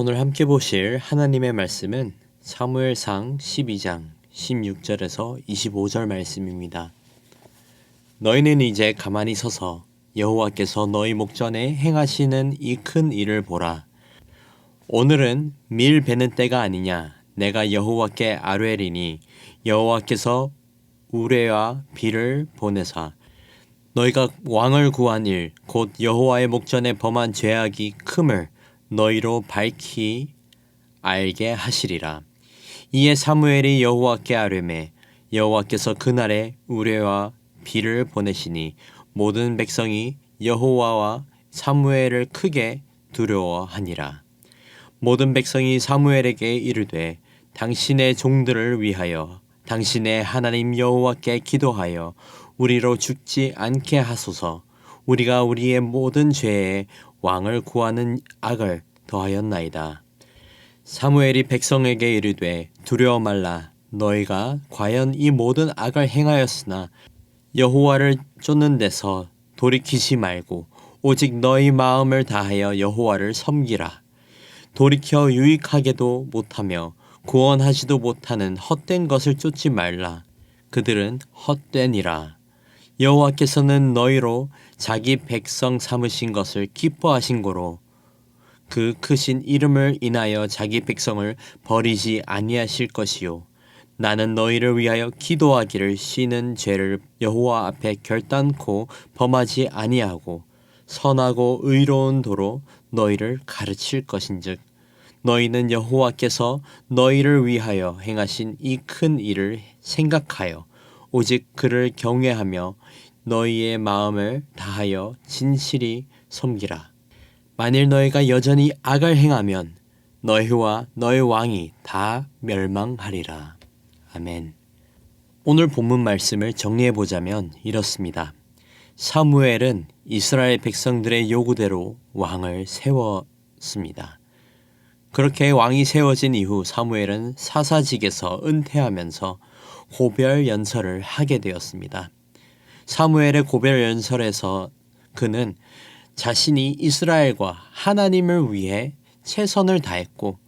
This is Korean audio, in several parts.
오늘 함께 보실 하나님의 말씀은 사무엘상 12장 16절에서 25절 말씀입니다. 너희는 이제 가만히 서서 여호와께서 너희 목전에 행하시는 이 큰 일을 보라. 오늘은 밀 베는 때가 아니냐. 내가 여호와께 아뢰리니 여호와께서 우레와 비를 보내사 너희가 왕을 구한 일 곧 여호와의 목전에 범한 죄악이 큼을 너희로 밝히 알게 하시리라. 이에 사무엘이 여호와께 아뢰매 여호와께서 그날에 우레와 비를 보내시니 모든 백성이 여호와와 사무엘을 크게 두려워하니라. 모든 백성이 사무엘에게 이르되 당신의 종들을 위하여 당신의 하나님 여호와께 기도하여 우리로 죽지 않게 하소서. 우리가 우리의 모든 죄에 왕을 구하는 악을 더하였나이다. 사무엘이 백성에게 이르되 두려워 말라. 너희가 과연 이 모든 악을 행하였으나 여호와를 쫓는 데서 돌이키지 말고 오직 너희 마음을 다하여 여호와를 섬기라. 돌이켜 유익하게도 못하며 구원하지도 못하는 헛된 것을 쫓지 말라. 그들은 헛되니라. 여호와께서는 너희로 자기 백성 삼으신 것을 기뻐하신 고로 그 크신 이름을 인하여 자기 백성을 버리지 아니하실 것이요. 나는 너희를 위하여 기도하기를 쉬는 죄를 여호와 앞에 결단코 범하지 아니하고 선하고 의로운 도로 너희를 가르칠 것인즉 너희는 여호와께서 너희를 위하여 행하신 이 큰 일을 생각하여 오직 그를 경외하며 너희의 마음을 다하여 진실히 섬기라. 만일 너희가 여전히 악을 행하면 너희와 너희 왕이 다 멸망하리라. 아멘. 오늘 본문 말씀을 정리해보자면 이렇습니다. 사무엘은 이스라엘 백성들의 요구대로 왕을 세웠습니다. 그렇게 왕이 세워진 이후 사무엘은 사사직에서 은퇴하면서 고별 연설을 하게 되었습니다. 사무엘의 고별 연설에서 그는 자신이 이스라엘과 하나님을 위해 최선을 다했고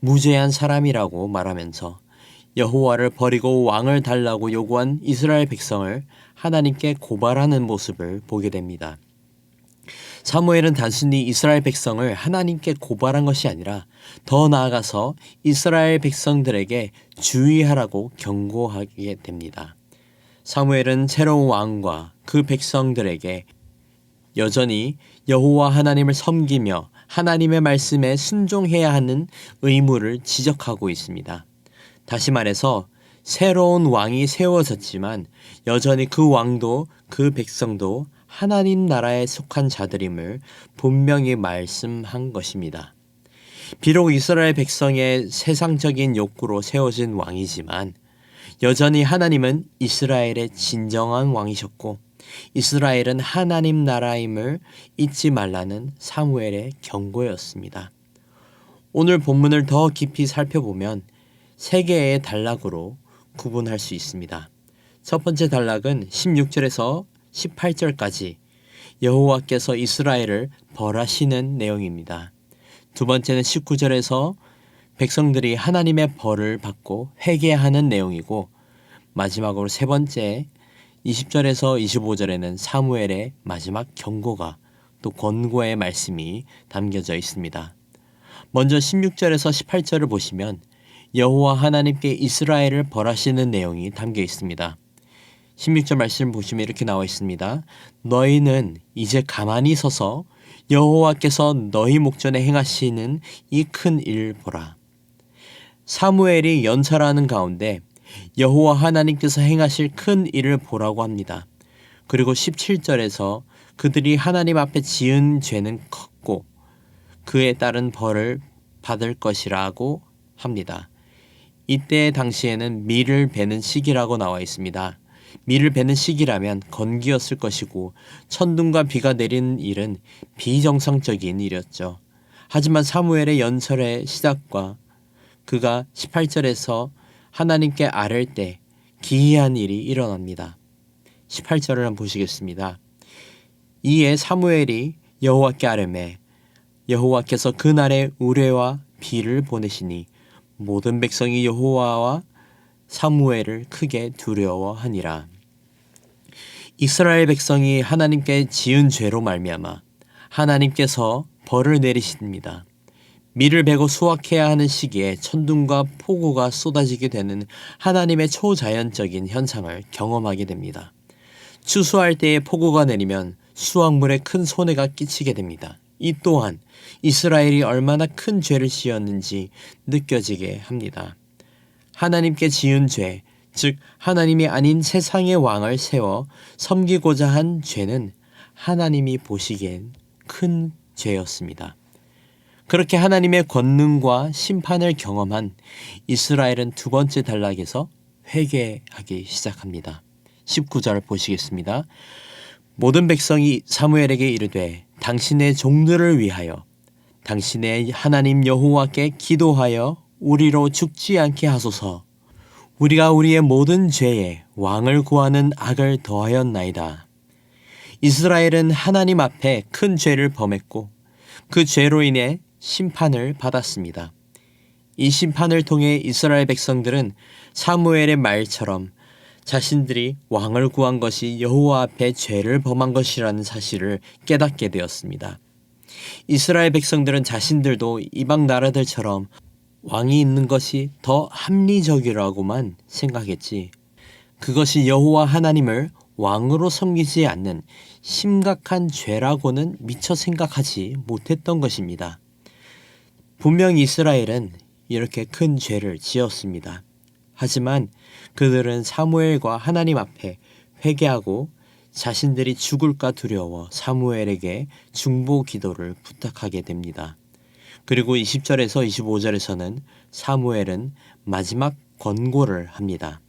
무죄한 사람이라고 말하면서 여호와를 버리고 왕을 달라고 요구한 이스라엘 백성을 하나님께 고발하는 모습을 보게 됩니다. 사무엘은 단순히 이스라엘 백성을 하나님께 고발한 것이 아니라 더 나아가서 이스라엘 백성들에게 주의하라고 경고하게 됩니다. 사무엘은 새로운 왕과 그 백성들에게 여전히 여호와 하나님을 섬기며 하나님의 말씀에 순종해야 하는 의무를 지적하고 있습니다. 다시 말해서 새로운 왕이 세워졌지만 여전히 그 왕도 그 백성도 하나님 나라에 속한 자들임을 분명히 말씀한 것입니다. 비록 이스라엘 백성의 세상적인 욕구로 세워진 왕이지만 여전히 하나님은 이스라엘의 진정한 왕이셨고 이스라엘은 하나님 나라임을 잊지 말라는 사무엘의 경고였습니다. 오늘 본문을 더 깊이 살펴보면 세 개의 단락으로 구분할 수 있습니다. 첫 번째 단락은 16절에서 18절까지 여호와께서 이스라엘을 벌하시는 내용입니다. 두 번째는 19절에서 백성들이 하나님의 벌을 받고 회개하는 내용이고 마지막으로 세 번째 20절에서 25절에는 사무엘의 마지막 경고가 또 권고의 말씀이 담겨져 있습니다. 먼저 16절에서 18절을 보시면 여호와 하나님께 이스라엘을 벌하시는 내용이 담겨 있습니다. 16절 말씀 보시면 이렇게 나와 있습니다. 너희는 이제 가만히 서서 여호와께서 너희 목전에 행하시는 이 큰 일 보라. 사무엘이 연설하는 가운데 여호와 하나님께서 행하실 큰 일을 보라고 합니다. 그리고 17절에서 그들이 하나님 앞에 지은 죄는 컸고 그에 따른 벌을 받을 것이라고 합니다. 이때 당시에는 밀을 베는 시기라고 나와 있습니다. 밀을 베는 시기라면 건기였을 것이고 천둥과 비가 내리는 일은 비정상적인 일이었죠. 하지만 사무엘의 연설의 시작과 그가 18절에서 하나님께 아뢰 때 기이한 일이 일어납니다. 18절을 한번 보시겠습니다. 이에 사무엘이 여호와께 아뢰매 여호와께서 그날에 우레와 비를 보내시니 모든 백성이 여호와와 사무엘을 크게 두려워하니라. 이스라엘 백성이 하나님께 지은 죄로 말미암아 하나님께서 벌을 내리십니다. 밀을 베고 수확해야 하는 시기에 천둥과 폭우가 쏟아지게 되는 하나님의 초자연적인 현상을 경험하게 됩니다. 추수할 때에 폭우가 내리면 수확물에 큰 손해가 끼치게 됩니다. 이 또한 이스라엘이 얼마나 큰 죄를 지었는지 느껴지게 합니다. 하나님께 지은 죄, 즉 하나님이 아닌 세상의 왕을 세워 섬기고자 한 죄는 하나님이 보시기엔 큰 죄였습니다. 그렇게 하나님의 권능과 심판을 경험한 이스라엘은 두 번째 단락에서 회개하기 시작합니다. 19절 보시겠습니다. 모든 백성이 사무엘에게 이르되 당신의 종들을 위하여 당신의 하나님 여호와께 기도하여 우리로 죽지 않게 하소서. 우리가 우리의 모든 죄에 왕을 구하는 악을 더하였나이다. 이스라엘은 하나님 앞에 큰 죄를 범했고 그 죄로 인해 심판을 받았습니다. 이 심판을 통해 이스라엘 백성들은 사무엘의 말처럼 자신들이 왕을 구한 것이 여호와 앞에 죄를 범한 것이라는 사실을 깨닫게 되었습니다. 이스라엘 백성들은 자신들도 이방 나라들처럼 왕이 있는 것이 더 합리적이라고만 생각했지, 그것이 여호와 하나님을 왕으로 섬기지 않는 심각한 죄라고는 미처 생각하지 못했던 것입니다. 분명 이스라엘은 이렇게 큰 죄를 지었습니다. 하지만 그들은 사무엘과 하나님 앞에 회개하고 자신들이 죽을까 두려워 사무엘에게 중보 기도를 부탁하게 됩니다. 그리고 20절에서 25절에서는 사무엘은 마지막 권고를 합니다.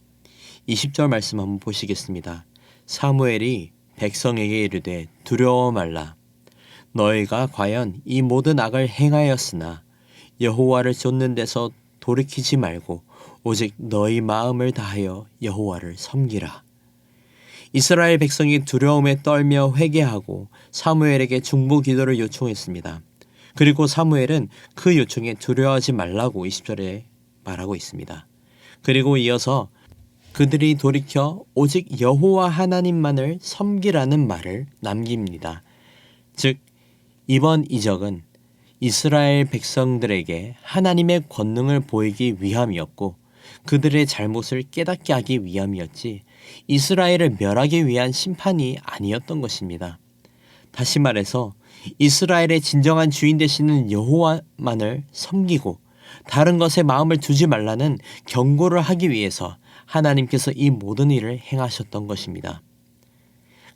20절 말씀 한번 보시겠습니다. 사무엘이 백성에게 이르되 두려워 말라. 너희가 과연 이 모든 악을 행하였으나 여호와를 좇는 데서 돌이키지 말고 오직 너희 마음을 다하여 여호와를 섬기라. 이스라엘 백성이 두려움에 떨며 회개하고 사무엘에게 중보 기도를 요청했습니다. 그리고 사무엘은 그 요청에 두려워하지 말라고 20절에 말하고 있습니다. 그리고 이어서 그들이 돌이켜 오직 여호와 하나님만을 섬기라는 말을 남깁니다. 즉 이번 이적은 이스라엘 백성들에게 하나님의 권능을 보이기 위함이었고 그들의 잘못을 깨닫게 하기 위함이었지 이스라엘을 멸하기 위한 심판이 아니었던 것입니다. 다시 말해서 이스라엘의 진정한 주인 되시는 여호와만을 섬기고 다른 것에 마음을 두지 말라는 경고를 하기 위해서 하나님께서 이 모든 일을 행하셨던 것입니다.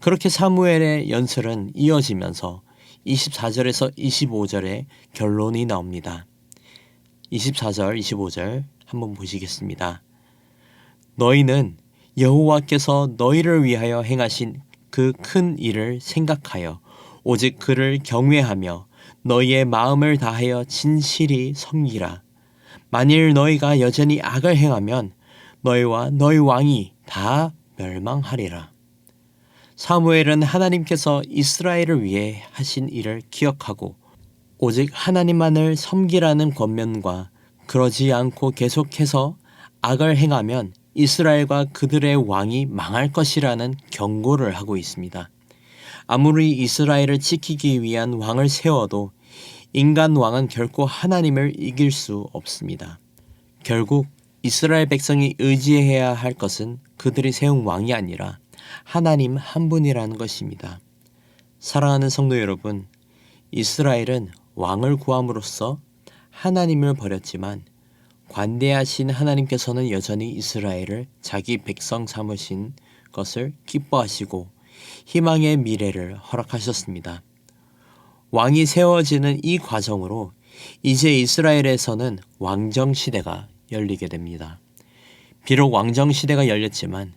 그렇게 사무엘의 연설은 이어지면서 24절에서 25절에 결론이 나옵니다. 24절, 25절 한번 보시겠습니다. 너희는 여호와께서 너희를 위하여 행하신 그 큰 일을 생각하여 오직 그를 경외하며 너희의 마음을 다하여 진실히 섬기라. 만일 너희가 여전히 악을 행하면 너희와 너희 왕이 다 멸망하리라. 사무엘은 하나님께서 이스라엘을 위해 하신 일을 기억하고 오직 하나님만을 섬기라는 권면과 그러지 않고 계속해서 악을 행하면 이스라엘과 그들의 왕이 망할 것이라는 경고를 하고 있습니다. 아무리 이스라엘을 지키기 위한 왕을 세워도 인간 왕은 결코 하나님을 이길 수 없습니다. 결국 이스라엘 백성이 의지해야 할 것은 그들이 세운 왕이 아니라 하나님 한 분이라는 것입니다. 사랑하는 성도 여러분, 이스라엘은 왕을 구함으로써 하나님을 버렸지만 관대하신 하나님께서는 여전히 이스라엘을 자기 백성 삼으신 것을 기뻐하시고 희망의 미래를 허락하셨습니다. 왕이 세워지는 이 과정으로 이제 이스라엘에서는 왕정시대가 열리게 됩니다. 비록 왕정시대가 열렸지만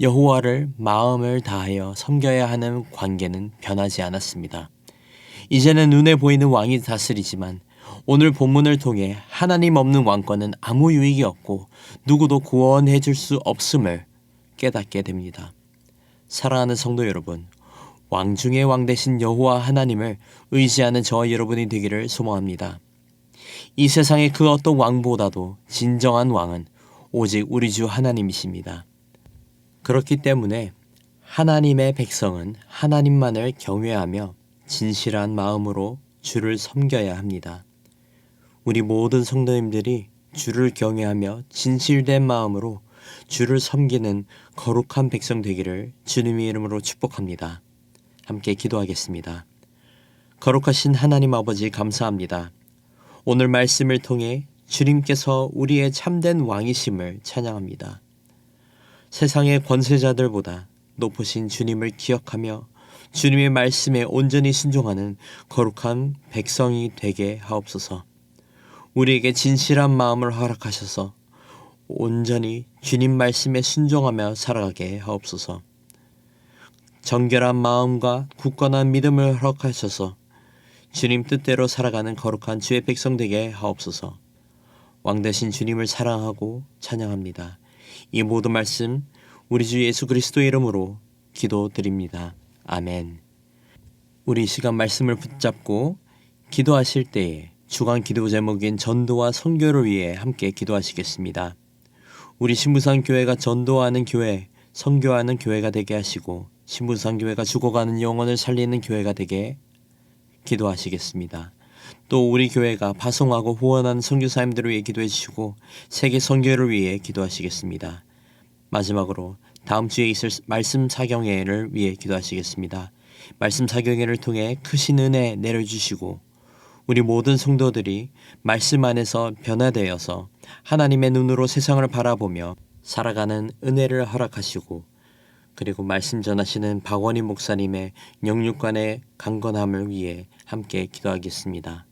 여호와를 마음을 다하여 섬겨야 하는 관계는 변하지 않았습니다. 이제는 눈에 보이는 왕이 다스리지만 오늘 본문을 통해 하나님 없는 왕권은 아무 유익이 없고 누구도 구원해 줄 수 없음을 깨닫게 됩니다. 사랑하는 성도 여러분, 왕 중의 왕 되신 여호와 하나님을 의지하는 저와 여러분이 되기를 소망합니다. 이 세상의 그 어떤 왕보다도 진정한 왕은 오직 우리 주 하나님이십니다. 그렇기 때문에 하나님의 백성은 하나님만을 경외하며 진실한 마음으로 주를 섬겨야 합니다. 우리 모든 성도님들이 주를 경외하며 진실된 마음으로 주를 섬기는 거룩한 백성 되기를 주님의 이름으로 축복합니다. 함께 기도하겠습니다. 거룩하신 하나님 아버지 감사합니다. 오늘 말씀을 통해 주님께서 우리의 참된 왕이심을 찬양합니다. 세상의 권세자들보다 높으신 주님을 기억하며 주님의 말씀에 온전히 순종하는 거룩한 백성이 되게 하옵소서. 우리에게 진실한 마음을 허락하셔서 온전히 주님 말씀에 순종하며 살아가게 하옵소서. 정결한 마음과 굳건한 믿음을 허락하셔서 주님 뜻대로 살아가는 거룩한 주의 백성 되게 하옵소서. 왕 되신 주님을 사랑하고 찬양합니다. 이 모든 말씀 우리 주 예수 그리스도의 이름으로 기도드립니다. 아멘. 우리 이 시간 말씀을 붙잡고 기도하실 때에 주간 기도 제목인 전도와 선교를 위해 함께 기도하시겠습니다. 우리 신부산 교회가 전도하는 교회, 선교하는 교회가 되게 하시고 신부산 교회가 죽어가는 영혼을 살리는 교회가 되게 기도하시겠습니다. 또 우리 교회가 파송하고 후원하는 선교사님들을 위해 기도해 주시고 세계 선교를 위해 기도하시겠습니다. 마지막으로 다음 주에 있을 말씀 사경회를 위해 기도하시겠습니다. 말씀 사경회를 통해 크신 은혜 내려주시고 우리 모든 성도들이 말씀 안에서 변화되어서 하나님의 눈으로 세상을 바라보며 살아가는 은혜를 허락하시고 그리고 말씀 전하시는 박원희 목사님의 영육간의 강건함을 위해 함께 기도하겠습니다.